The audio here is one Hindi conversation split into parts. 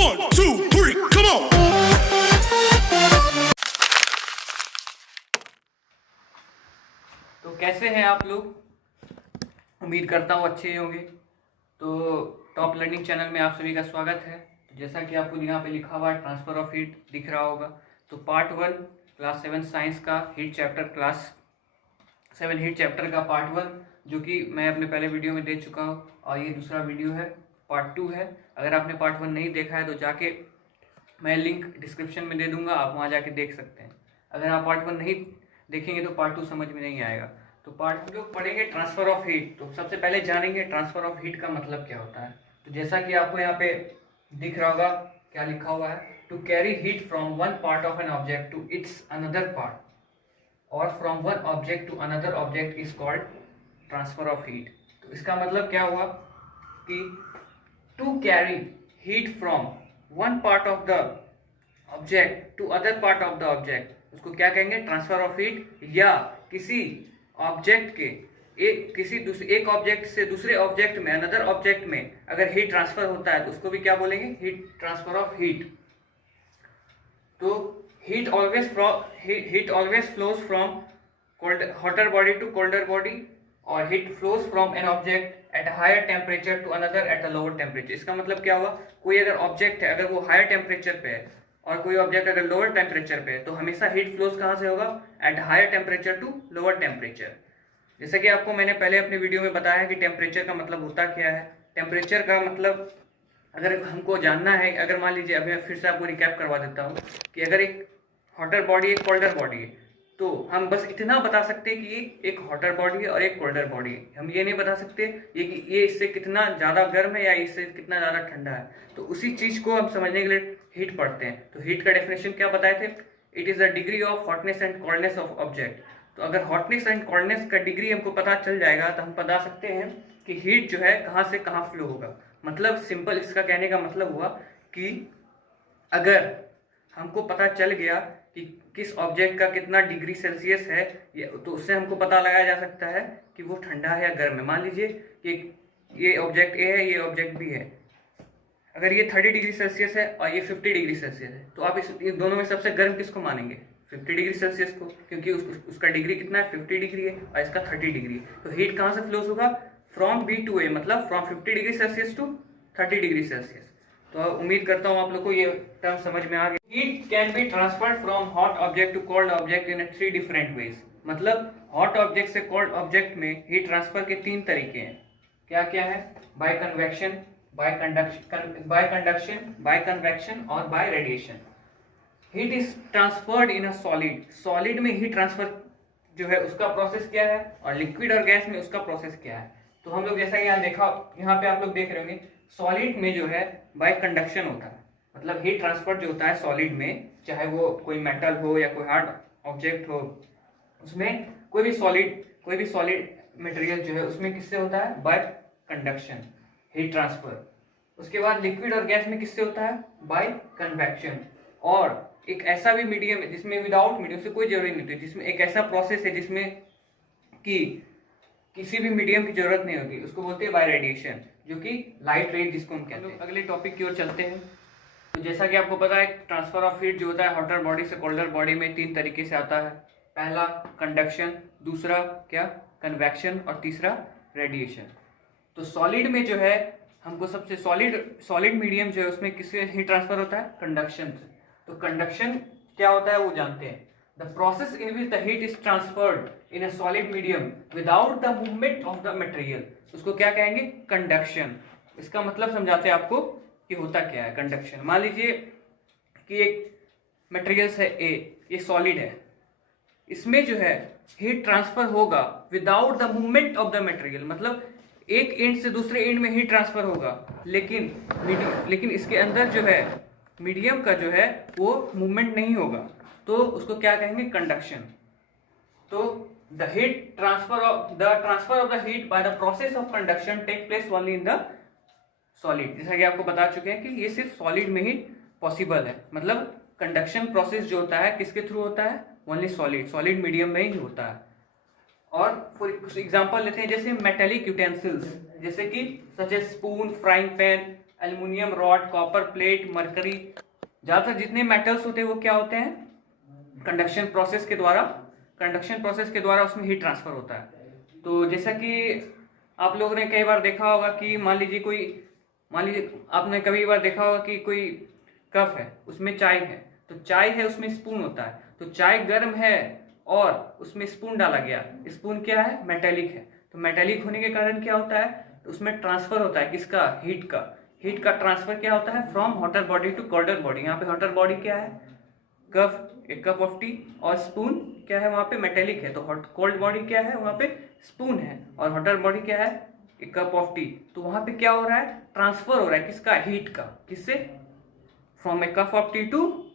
1, 2, 3, come on! तो कैसे हैं आप लोग? उम्मीद करता हूँ अच्छे ही होंगे। तो टॉप लर्निंग चैनल में आप सभी का स्वागत है। तो जैसा कि आपको यहाँ पे लिखा हुआ है ट्रांसफ़र ऑफ हीट दिख रहा होगा। तो पार्ट 1 क्लास 7 साइंस का heat chapter class 7 heat chapter का पार्ट 1 जो कि मैं अपने पहले वीडियो में दे चुका हूँ, और ये दूसरा वीडियो है, पार्ट 2 है। अगर आपने पार्ट 1 नहीं देखा है तो जाके मैं लिंक डिस्क्रिप्शन में दे दूंगा, आप वहाँ जाके देख सकते हैं। अगर आप पार्ट 1 नहीं देखेंगे तो पार्ट 2 समझ में नहीं आएगा। तो पार्ट 2 लोग पढ़ेंगे ट्रांसफ़र ऑफ हीट। तो सबसे पहले जानेंगे ट्रांसफ़र ऑफ हीट का मतलब क्या होता है। तो जैसा कि आपको यहाँ पे दिख रहा होगा क्या लिखा हुआ है, to carry heat from one part of an object to its another part और from one object to another object is called transfer of heat. तो इसका मतलब क्या हुआ कि to carry heat from one part of the object to other part of the object, उसको क्या कहेंगे? Transfer of heat. या किसी ऑब्जेक्ट के एक ऑब्जेक्ट से दूसरे ऑब्जेक्ट में, अनदर ऑब्जेक्ट में अगर हीट ट्रांसफर होता है तो उसको भी क्या बोलेंगे? Heat transfer of heat. तो heat always flows from hotter body to colder body, और heat flows from an object at higher temperature to another at a lower temperature. इसका मतलब क्या हुआ? कोई अगर ऑब्जेक्ट है, अगर वो हायर टेम्परेचर पे है और कोई ऑब्जेक्ट अगर लोअर टेम्परेचर पे है, तो हमेशा हीट फ्लोज कहाँ से होगा? At higher temperature to lower temperature. जैसे कि आपको मैंने पहले अपने वीडियो में बताया कि टेम्परेचर का मतलब होता क्या है। टेम्परेचर का मतलब अगर हमको जानना है, अगर मान लीजिए, अभी मैं फिर से आपको रिकैप करवा देता हूँ कि अगर एक हॉटर बॉडी एक कोल्डर बॉडी है, तो हम बस इतना बता सकते हैं कि ये एक हॉटर बॉडी है और एक कोल्डर बॉडी है। हम ये नहीं बता सकते ये इससे कितना ज़्यादा गर्म है या इससे कितना ज़्यादा ठंडा है। तो उसी चीज़ को हम समझने के लिए हीट पढ़ते हैं। तो हीट का डेफिनेशन क्या बताए थे? It is the degree of hotness and coldness of object. तो अगर हॉटनेस एंड कोल्डनेस का डिग्री हमको पता चल जाएगा तो हम बता सकते हैं कि हीट जो है कहाँ से कहाँ फ्लो होगा। मतलब सिंपल इसका कहने का मतलब हुआ कि अगर हमको पता चल गया कि किस ऑब्जेक्ट का कितना डिग्री सेल्सियस है, तो उससे हमको पता लगाया जा सकता है कि वो ठंडा है या गर्म है। मान लीजिए कि ये ऑब्जेक्ट ए है, ये ऑब्जेक्ट बी है। अगर ये 30 डिग्री सेल्सियस है और ये 50 डिग्री सेल्सियस है, तो आप इस दोनों में सबसे गर्म किसको मानेंगे? 50 डिग्री सेल्सियस को, क्योंकि उसका डिग्री कितना है? 50 डिग्री है, और इसका 30 डिग्री है। तो हीट कहाँ से फ्लोज होगा? फ्रॉम बी टू ए, मतलब from 50 degree Celsius to 30 degree Celsius. तो उम्मीद करता हूँ आप लोग को ये टर्म समझ में आ गया। Heat can be transferred from hot object to cold object in 3 different ways. मतलब हॉट ऑब्जेक्ट से कोल्ड ऑब्जेक्ट में हीट ट्रांसफर के 3 तरीके हैं। क्या क्या है? बाय कन्वेक्शन, बाय कन्वेक्शन और by radiation. Heat is transferred in a solid. Solid में हीट ट्रांसफर जो है उसका प्रोसेस क्या है, और लिक्विड और गैस में उसका प्रोसेस क्या है। तो हम लोग जैसा यहाँ देखा, यहाँ पे आप लोग देख रहे होंगे, सॉलिड में जो है बाय कंडक्शन होता है। मतलब हीट ट्रांसफर जो होता है सॉलिड में, चाहे वो कोई मेटल हो या कोई हार्ड ऑब्जेक्ट हो, उसमें कोई भी सॉलिड मटेरियल जो है उसमें किससे होता है? By conduction, heat transfer. उसके बाद लिक्विड और गैस में किससे होता है? By convection. और एक ऐसा भी मीडियम है जिसमें विदाउट मीडियम से कोई जरूरी नहीं होती, जिसमें एक ऐसा प्रोसेस है जिसमें कि किसी भी मीडियम की जरूरत नहीं होती, उसको बोलते हैं बाय रेडिएशन, जो कि लाइट रेज जिसको हम कहते हैं। अगले टॉपिक की ओर चलते हैं। तो जैसा कि आपको पता है ट्रांसफर ऑफ हीट जो होता है हॉटर बॉडी से कोल्डर बॉडी में 3 तरीके से आता है। पहला कंडक्शन, दूसरा क्या? कन्वेक्शन, और तीसरा रेडिएशन। तो सॉलिड में जो है हमको सबसे सॉलिड मीडियम जो है उसमें किससे हीट ट्रांसफर होता है? कंडक्शन से। तो कंडक्शन क्या होता है वो जानते हैं। The process in which the heat is transferred in a solid medium without the movement of the material, उसको क्या कहेंगे? कंडक्शन। इसका मतलब समझाते हैं आपको कि होता क्या है कंडक्शन। मान लीजिए कि एक मटेरियल है ए, ये सॉलिड है, इसमें जो है हीट ट्रांसफर होगा without the movement of the material. मतलब एक एंड से दूसरे एंड में हीट ट्रांसफर होगा, लेकिन इसके अंदर जो है मीडियम का जो है वो मूवमेंट नहीं होगा, तो उसको क्या कहेंगे? कंडक्शन। तो the transfer of the heat by the process of conduction take place only in the solid. जैसा कि आपको बता चुके हैं कि ये सिर्फ सॉलिड में ही पॉसिबल है। मतलब कंडक्शन प्रोसेस जो होता है किसके थ्रू होता है? ओनली सॉलिड मीडियम में ही होता है। और फॉर एग्जांपल लेते हैं जैसे मेटेलिक यूटेंसिल्स, जैसे कि such a spoon, frying pan, aluminium rod, copper plate, mercury, ज़्यादातर जितने मेटल्स होते हैं वो क्या होते हैं, कंडक्शन प्रोसेस के द्वारा उसमें हीट ट्रांसफर होता है। तो जैसा कि आप लोगों ने कई बार देखा होगा कि मान लीजिए आपने कभी बार देखा होगा कि कोई कप है, उसमें चाय है, तो चाय है उसमें स्पून होता है, तो चाय गर्म है और उसमें स्पून डाला गया, स्पून क्या है, मेटेलिक है, तो मेटेलिक होने के कारण क्या होता है, तो उसमें ट्रांसफर होता है किसका, हीट का ट्रांसफर क्या होता है, from hotter body to colder body. यहाँ पे हॉटर बॉडी क्या है, कप, एक कप ऑफ टी, और स्पून क्या है वहाँ पे, मेटेलिक है, तो कोल्ड बॉडी क्या है, वहाँ पे स्पून है, और हॉटर बॉडी क्या है, एक कप ऑफ टी। तो वहाँ पे क्या हो रहा है, ट्रांसफर हो रहा है किसका, हीट का, किससे, from A cup of T two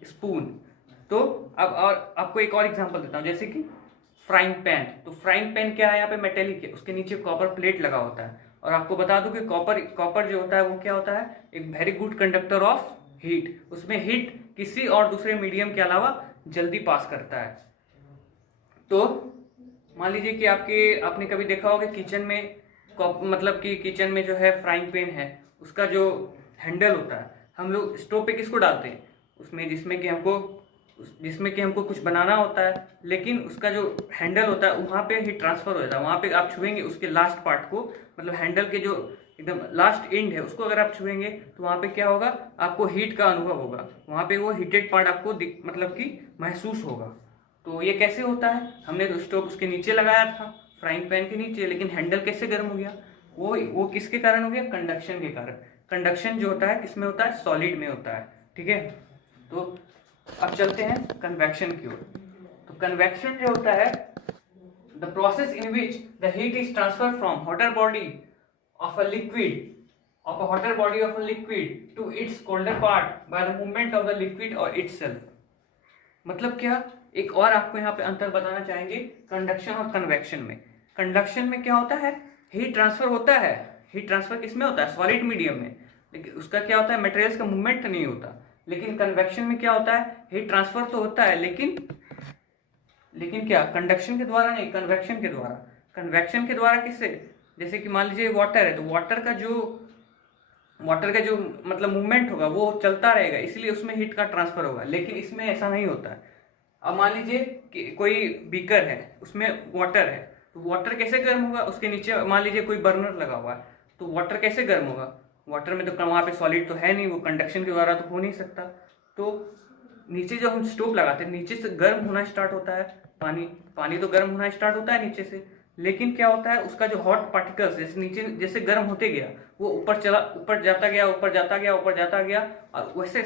spoon. तो अब और आपको एक और एग्जांपल देता हूँ, जैसे कि फ्राइंग पैन। तो फ्राइंग पैन क्या है, यहाँ पे मेटेलिक है, उसके नीचे कॉपर प्लेट लगा होता है, और आपको बता दूं कि कॉपर जो होता है वो क्या होता है, एक very good conductor of heat, उसमें हीट किसी और दूसरे मीडियम के अलावा जल्दी पास करता है। तो मान लीजिए कि आपने कभी देखा होगा किचन में, मतलब कि किचन में जो है फ्राइंग पैन है, उसका जो हैंडल होता है, हम लोग स्टोव पे किसको डालते हैं, उसमें जिसमें कि हमको कुछ बनाना होता है, लेकिन उसका जो हैंडल होता है वहाँ पे हीट ट्रांसफर हो जाता है, वहाँ पे आप छुएंगे उसके लास्ट पार्ट को, मतलब हैंडल के जो एकदम लास्ट एंड है उसको अगर आप छुएंगे तो वहाँ पे क्या होगा, आपको हीट का अनुभव होगा, वहाँ पे वो हीटेड पार्ट आपको मतलब कि महसूस होगा। तो ये कैसे होता है, हमने तो स्टोव उसके नीचे लगाया था, फ्राइंग पैन के नीचे, लेकिन हैंडल कैसे गर्म हो गया, वो किसके कारण हो गया, कंडक्शन के कारण। कंडक्शन जो होता है किसमें होता है, सॉलिड में होता है, ठीक है। तो अब चलते हैं कन्वेक्शन की ओर। तो कन्वेक्शन जो होता है, the process in which the heat is transfer from hotter body of a liquid to its colder part by the movement of the liquid और इटसेल्फ। मतलब क्या, एक और आपको यहाँ पे अंतर बताना चाहेंगे कंडक्शन और कन्वेक्शन में। कंडक्शन में क्या होता है, हीट ट्रांसफर होता है, हीट ट्रांसफर किसमें होता है, सॉलिड मीडियम में, लेकिन उसका क्या होता है, मटेरियल्स का मूवमेंट नहीं होता। लेकिन कन्वेक्शन में क्या होता है, हीट ट्रांसफर तो होता है, लेकिन क्या, कंडक्शन के द्वारा नहीं, कन्वेक्शन के द्वारा किससे, जैसे कि मान लीजिए वाटर है, तो वाटर का जो मतलब मूवमेंट होगा वो चलता रहेगा, इसलिए उसमें हीट का ट्रांसफर होगा, लेकिन इसमें ऐसा नहीं होता है। अब मान लीजिए कि कोई बीकर है, उसमें वाटर है, तो वाटर कैसे गर्म होगा, उसके नीचे मान लीजिए कोई बर्नर लगा हुआ है, तो वाटर कैसे गर्म होगा, वाटर में तो वहाँ पे सॉलिड तो है नहीं, वो कंडक्शन के द्वारा तो हो नहीं सकता। तो नीचे जो हम स्टोव लगाते हैं, नीचे से गर्म होना स्टार्ट होता है, पानी तो गर्म होना स्टार्ट होता है नीचे से, लेकिन क्या होता है, उसका जो हॉट पार्टिकल्स जैसे नीचे जैसे गर्म होते गया, वो ऊपर जाता गया, और वैसे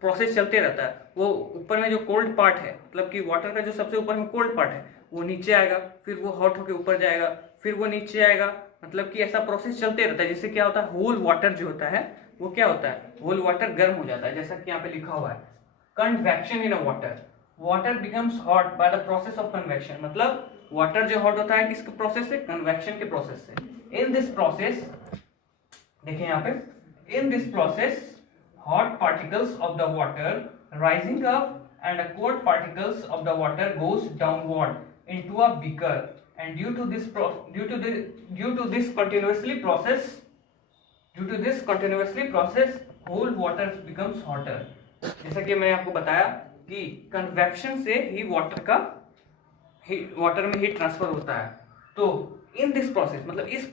प्रोसेस चलते रहता है। वो ऊपर में जो कोल्ड पार्ट है, मतलब कि वाटर का जो सबसे ऊपर में कोल्ड पार्ट है, वो नीचे आएगा, फिर वो हॉट होके ऊपर जाएगा, फिर वो नीचे आएगा, मतलब कि ऐसा प्रोसेस चलते रहता है। जिससे क्या होता है, होल वाटर जो होता है वो क्या होता है, होल वाटर गर्म हो जाता है, जैसा कि यहाँ पे लिखा हुआ है convection in a water becomes hot bye the process of convection. मतलब वाटर जो हॉट होता है किसके प्रोसेस से, कन्वेक्शन के प्रोसेस से। इन दिस प्रोसेस, देखिए यहाँ पे, इन this process hot particles of the water rising up and cold particles of the water goes downward into a beaker, and due to this continuously process whole water becomes hotter। जैसा कि मैं आपको बताया कि कन्वेक्शन से ही वाटर में हीट ट्रांसफर होता है। तो इन दिस प्रोसेस, मतलब इस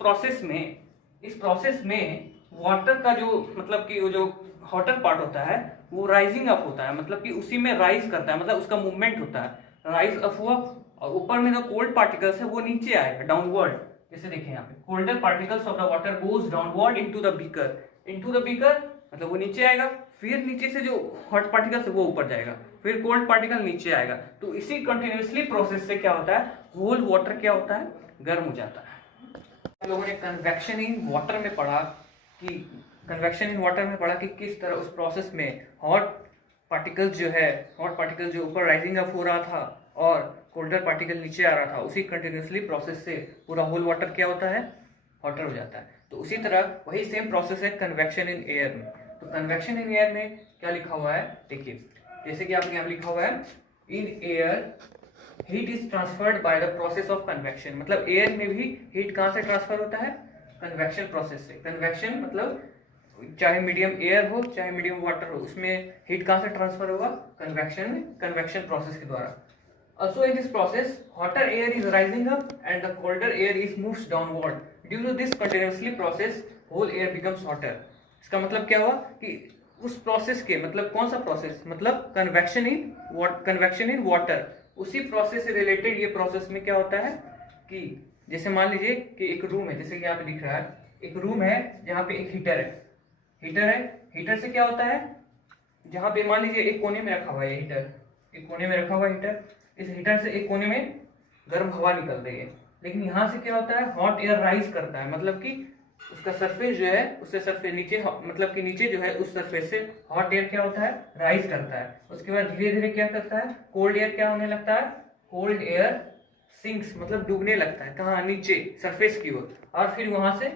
प्रोसेस में वाटर का जो मतलब कि वो जो हॉटर पार्ट होता है वो राइजिंग अप होता है, मतलब कि उसी में राइज करता है, मतलब उसका मूवमेंट होता है, राइज अप हुआ, और ऊपर में जो कोल्ड पार्टिकल्स है वो नीचे आएगा डाउनवर्ड। जैसे देखिए यहाँ पे, colder particles of the water goes downward into the beaker, मतलब वो नीचे आएगा, फिर नीचे से जो हॉट पार्टिकल्स है वो ऊपर जाएगा, फिर कोल्ड पार्टिकल नीचे आएगा। तो इसी कंटिन्यूअसली प्रोसेस से क्या होता है, होल वाटर क्या होता है, गर्म हो जाता है। हम लोगों ने कन्वेक्शन इन वाटर में पढ़ा कि किस तरह उस प्रोसेस में हॉट पार्टिकल जो ऊपर राइजिंग अप हो रहा था और कोल्डर पार्टिकल नीचे आ रहा था, उसी कंटिन्यूअसली प्रोसेस से पूरा होल वाटर क्या होता है, हॉटर हो जाता है। तो उसी तरह वही सेम प्रोसेस है कन्वेक्शन इन एयर में। तो कन्वेक्शन इन एयर में क्या लिखा हुआ है, देखिए, जैसे कि आपके यहाँ लिखा हुआ है, in air heat is transferred by the process of convection. मतलब एयर में भी हीट कहाँ से ट्रांसफर होता है, कन्वेक्शन प्रोसेस से। कन्वेक्शन मतलब चाहे मीडियम एयर हो चाहे मीडियम वाटर हो, उसमें हीट कहाँ से ट्रांसफर होगा? कन्वेक्शन में, कन्वेक्शन प्रोसेस के द्वारा। Also in this process, hotter air is rising up and the colder air is moves downward. Due to this continuously process, whole air becomes hotter. इसका मतलब क्या हुआ कि उस प्रोसेस के, मतलब कौन सा प्रोसेस, मतलब कन्वेक्शन इन वाटर, उसी प्रोसेस से रिलेटेड ये प्रोसेस में क्या होता है कि जैसे मान लीजिए कि एक रूम है, जैसे कि यहाँ पे दिख रहा है, एक रूम है जहाँ पे एक हीटर है, हीटर से क्या होता है, जहाँ पे मान लीजिए एक कोने में रखा हुआ है हीटर, एक कोने में रखा हुआ हीटर, इस हीटर से एक कोने में गर्म हवा निकल रही है, लेकिन यहाँ से क्या होता है, हॉट एयर राइज करता है, मतलब कि उसका सरफेस जो है, उससे सरफेस नीचे, मतलब कि नीचे जो है उस सरफेस से हॉट एयर क्या होता है, राइज करता है। उसके बाद धीरे धीरे क्या करता है, कोल्ड एयर क्या होने लगता है, कोल्ड एयर सिंक्स, मतलब डूबने लगता है, कहाँ, नीचे सरफेस की ओर, और फिर वहां से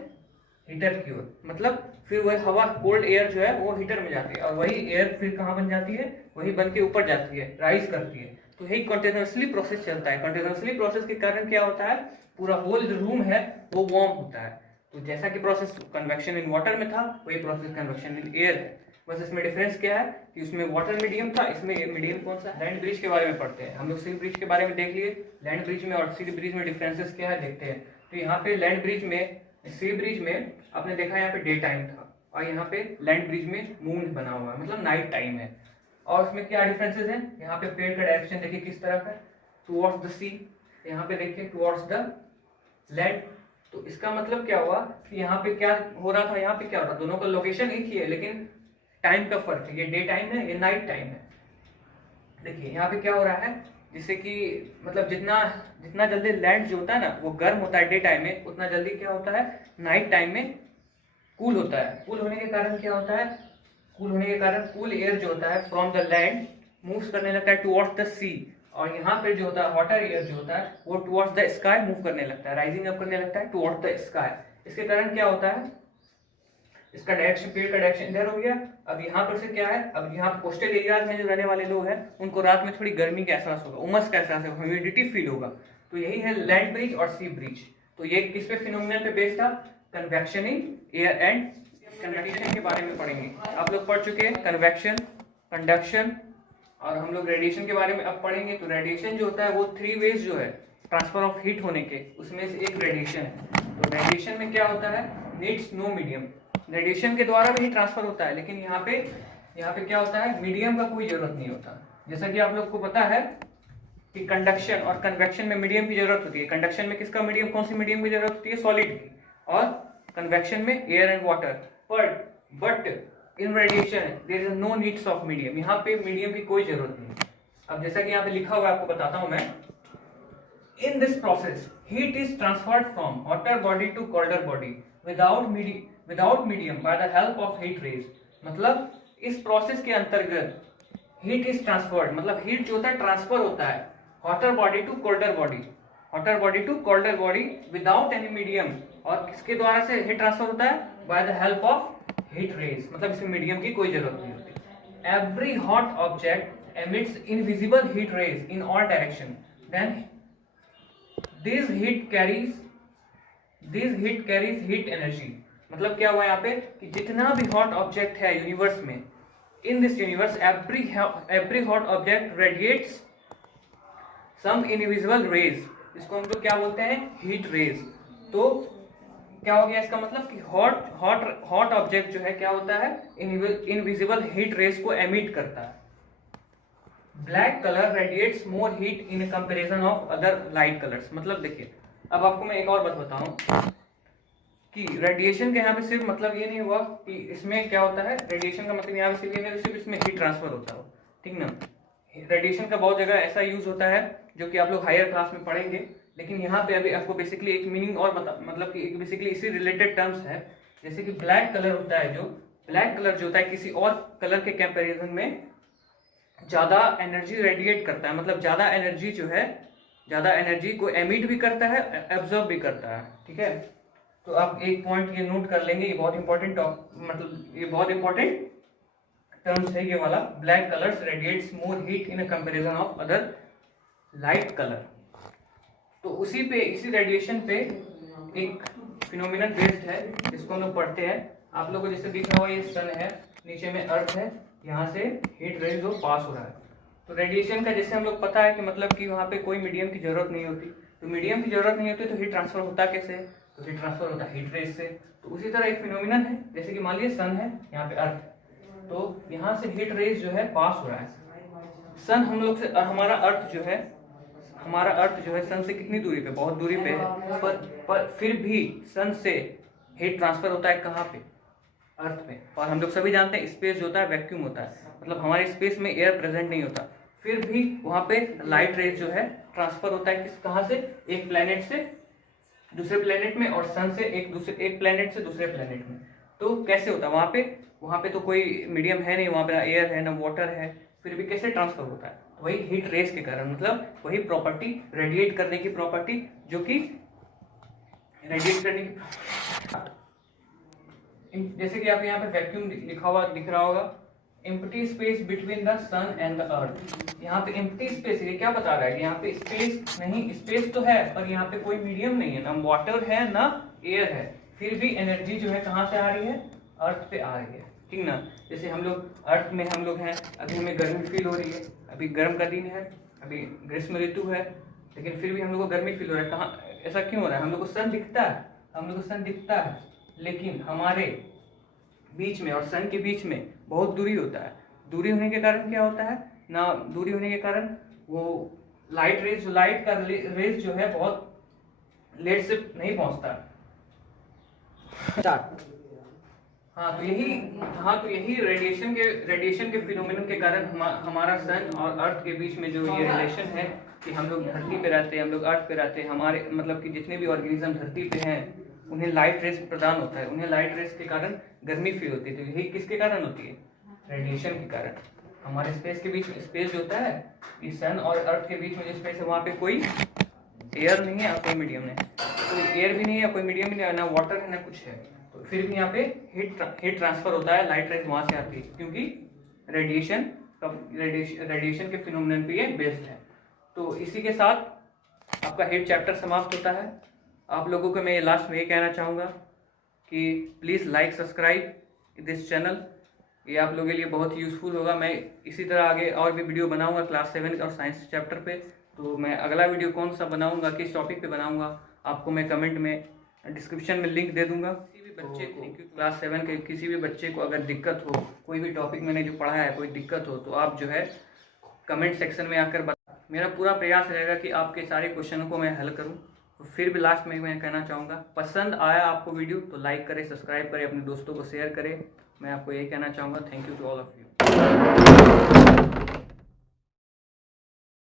हीटर की ओर, मतलब फिर वही हवा, कोल्ड एयर जो है वो हीटर में जाती है, और वही एयर फिर कहाँ बन जाती है, वही बन के ऊपर जाती है, राइज करती है। तो यही कंटिन्यूअसली प्रोसेस चलता है। कंटिन्यूअसली प्रोसेस के कारण क्या होता है, पूरा होल जो रूम है वो वार्म होता है। तो जैसा कि प्रोसेस कन्वेक्शन इन वाटर में था, वही प्रोसेस कन्वेक्शन इन एयर है, बस इसमें डिफरेंस क्या है कि उसमें वाटर मीडियम था, इसमें मीडियम कौन सा, लैंड ब्रिज के बारे में पढ़ते हैं हम लोग। सी ब्रिज के बारे में देख लिए, लैंड ब्रिज में और सी ब्रिज में डिफरेंसेस क्या है देखते हैं। तो यहाँ पे लैंड ब्रिज में, सी ब्रिज में आपने देखा यहाँ पे डे टाइम था, और यहाँ पे लैंड ब्रिज में मून बना हुआ है, मतलब नाइट टाइम है। और उसमें क्या डिफरेंसेस हैं, यहाँ पे पेड़ का डायरेक्शन देखिए किस तरफ है, टुवर्ड्स द सी, यहाँ पे देखिए टुवर्ड्स द लैंड। तो इसका मतलब क्या हुआ कि यहाँ पे क्या हो रहा था, यहाँ पे क्या हो रहा था, दोनों का लोकेशन एक ही है लेकिन टाइम का फर्क है, ये डे टाइम है, ये नाइट टाइम है। देखिए यहाँ पे क्या हो रहा है, जिससे कि मतलब जितना जल्दी लैंड जो होता है ना वो गर्म होता है डे टाइम में, उतना जल्दी क्या होता है नाइट टाइम में कूल होता है। कूल होने के कारण क्या होता है, कूल होने के कारण कूल एयर जो होता है फ्रॉम द लैंड मूव्स करने लगता है टुवर्ड्स द सी, और यहाँ पे जो होता है हॉटर एयर जो होता है वो टुवर्ड्स द स्काई मूव करने लगता है, राइजिंग अप करने लगता है टुवर्ड्स द स्काई। इसके कारण क्या होता है, इसका डायरेक्शन, पेड़ का डायरेक्शन इधर हो गया। अब यहाँ पर से क्या है, अब यहाँ कोस्टल एरियाज में जो रहने वाले लोग हैं उनको रात में थोड़ी गर्मी का एहसास होगा, उमस का एहसास होगा, ह्यूमिडिटी फील होगा। तो यही है लैंड ब्रिज और सी ब्रिज। तो ये किस पे फिनोमिना पे बेस्ड था, convection in air and convection के बारे में पढ़ेंगे। आप लोग पढ़ चुके हैं कन्वेक्शन, कंडक्शन, और हम लोग रेडिएशन के बारे में अब पढ़ेंगे। तो रेडिएशन जो होता है वो 3 वेज जो है ट्रांसफर ऑफ हीट होने के, उसमें से एक रेडिएशन है। तो रेडिएशन में क्या होता है, नीड्स नो मीडियम, रेडिएशन के द्वारा भी ट्रांसफर होता है, लेकिन यहाँ पे क्या होता है, मीडियम का कोई जरूरत नहीं होता। जैसा कि आप लोग को पता है कि कंडक्शन और कन्वेक्शन में मीडियम की जरूरत होती है। कंडक्शन में किसका मीडियम, कौन सी मीडियम की जरूरत होती है, सॉलिड की, और कन्वेक्शन में air and water. But in radiation there is no needs of medium, यहाँ पे मीडियम की कोई जरूरत नहीं। अब जैसा कि यहाँ पे लिखा हुआ है, आपको बताता हूं मैं। In this process heat is transferred from hotter body to colder body without medium by the help of heat rays. मतलब इस प्रोसेस के अंतर्गत हीट इज ट्रांसफर्ड, मतलब हीट जो होता है ट्रांसफर होता है hotter body to colder body without any medium. और किसके द्वारा से हीट ट्रांसफर होता है, by the help of heat rays, मतलब इसमें मीडियम की कोई जरूरत नहीं होती। Every hot object emits invisible heat rays in all direction, then this heat carries heat energy. मतलब क्या हुआ यहाँ पे कि जितना भी हॉट ऑब्जेक्ट है यूनिवर्स में, in this universe every hot object radiates some invisible rays, इसको हम लोग क्या बोलते हैं, हीट रेज। तो क्या हो गया इसका मतलब कि हॉट ऑब्जेक्ट जो है क्या होता है, इनविजिबल हीट रेज को एमिट करता है। Black colour radiates more heat in comparison of other light colours. मतलब देखिए, अब आपको मैं एक और बात बताऊं कि रेडिएशन के यहाँ पे सिर्फ मतलब ये नहीं हुआ कि इसमें क्या होता है, रेडिएशन का मतलब यहाँ पे सिर्फ ये नहीं सिर्फ इसमें हीट ट्रांसफर होता हो, ठीक ना। रेडिएशन का बहुत जगह ऐसा यूज होता है जो कि आप लोग हायर क्लास में पढ़ेंगे, लेकिन यहाँ पे अभी आपको बेसिकली एक मीनिंग और मतलब कि बेसिकली इसी रिलेटेड टर्म्स है। जैसे कि ब्लैक कलर होता है, जो ब्लैक कलर जो होता है किसी और कलर के कंपैरिजन में ज्यादा एनर्जी रेडिएट करता है, मतलब ज्यादा एनर्जी जो है, ज्यादा एनर्जी को एमिट भी करता है, एब्जॉर्ब भी करता है, ठीक है। तो आप एक पॉइंट ये नोट कर लेंगे, ये बहुत इंपॉर्टेंट, मतलब ये बहुत इंपॉर्टेंट टर्म्स है ये वाला, black colours radiates more heat in comparison of other light colour. तो इसी रेडिएशन पे एक फिनोमिनन बेस्ड है जिसको हम लोग पढ़ते हैं आप लोगों को जैसे दिख रहा हो ये सन है, नीचे में अर्थ है, यहाँ से हीट रेज जो पास हो रहा है। तो रेडिएशन का जैसे हम लोग पता है कि मतलब कि वहाँ पे कोई मीडियम की जरूरत नहीं होती, तो मीडियम की जरूरत नहीं होती तो हीट ट्रांसफर होता कैसे है? तो हीट ट्रांसफर होता है हीट रेज से। तो उसी तरह एक फिनोमिनन है, जैसे कि मान लीजिए सन है, यहाँ पे अर्थ, तो यहाँ से हीट रेज जो है पास हो रहा है। सन हम लोग से, हमारा अर्थ जो है सन से कितनी दूरी पे? बहुत दूरी पे है, पर फिर भी सन से हीट ट्रांसफर होता है कहाँ पे? अर्थ पे। और हम लोग सभी जानते हैं स्पेस जो होता है वैक्यूम होता है, मतलब हमारे स्पेस में एयर प्रेजेंट नहीं होता, फिर भी वहाँ पे लाइट रेज जो है ट्रांसफर होता है कहाँ से? एक प्लेनेट से दूसरे प्लेनेट में, और सन से एक प्लेनेट से दूसरे प्लेनेट में। तो कैसे होता है? वहाँ पे तो कोई मीडियम है नहीं, वहाँ पे ना एयर है ना वाटर है, फिर भी कैसे ट्रांसफर होता है? वही हीट रेज के कारण, मतलब वही प्रॉपर्टी, रेडिएट करने की प्रॉपर्टी, जो कि रेडिएट करने की, जैसे कि आप यहाँ पे वैक्यूम लिखा हुआ दिख रहा होगा, empty space between the sun and the earth. यहाँ पे एम्प्टी स्पेस, ये क्या बता रहा है कि यहाँ पे स्पेस नहीं, स्पेस तो है पर यहाँ पे कोई मीडियम नहीं है, ना वाटर है ना एयर है, फिर भी एनर्जी जो है कहाँ से आ रही है? अर्थ पे आ रही है, ठीक ना। जैसे हम लोग अर्थ में हम लोग हैं, अभी हमें गर्मी फील हो रही है, अभी गर्म का दिन है, अभी ग्रीष्म ऋतु है, लेकिन फिर भी हम लोग को गर्मी फील हो रहा है। कहाँ ऐसा क्यों हो रहा है? हम लोग को सन दिखता है, लेकिन हमारे बीच में और सन के बीच में बहुत दूरी होता है। दूरी होने के कारण क्या होता है ना, दूरी होने के कारण वो लाइट का रेज जो है बहुत लेट से नहीं पहुंचता। हाँ तो यही रेडिएशन के फिनोमेनन के कारण हमारा सन और अर्थ के बीच में जो ये रिलेशन है कि हम लोग धरती पे रहते हैं, हम लोग अर्थ पे रहते हैं, हमारे मतलब कि जितने भी ऑर्गेनिज्म धरती पे हैं उन्हें लाइट रेज प्रदान होता है, उन्हें लाइट रेज के कारण गर्मी फील होती है। तो यही किसके कारण होती है? रेडिएशन के कारण। हमारे स्पेस के बीच में स्पेस जो होता है, इस सन और अर्थ के बीच में जो स्पेस है, वहाँ पे कोई एयर नहीं है और कोई मीडियम नहीं, कोई एयर भी नहीं है, कोई मीडियम भी नहीं है, ना वाटर है ना कुछ है, तो फिर भी यहाँ पे हीट ट्रांसफर होता है, लाइट रेज वहाँ से आती है, क्योंकि रेडिएशन के फिनोमेनन पे ये बेस्ड है। तो इसी के साथ आपका हीट चैप्टर समाप्त होता है। आप लोगों को मैं लास्ट में ये कहना चाहूँगा कि please like subscribe this channel, ये आप लोगों के लिए बहुत यूज़फुल होगा। मैं इसी तरह आगे और भी वीडियो बनाऊंगा क्लास 7 और साइंस चैप्टर पे। तो मैं अगला वीडियो कौन सा बनाऊंगा, किस टॉपिक पे बनाऊंगा, आपको मैं कमेंट में डिस्क्रिप्शन में लिंक दे दूंगा। किसी भी बच्चे को क्लास 7 के किसी भी बच्चे को अगर दिक्कत हो, कोई भी टॉपिक मैंने जो पढ़ा है कोई दिक्कत हो, तो आप जो है कमेंट सेक्शन में आकर बता। मेरा पूरा प्रयास रहेगा कि आपके सारे क्वेश्चनों को मैं हल करूँ। तो फिर भी लास्ट में मैं कहना चाहूँगा, पसंद आया आपको वीडियो तो लाइक करें, सब्सक्राइब करें, अपने दोस्तों को शेयर करें। मैं आपको ये कहना चाहूँगा, thank you to all of you.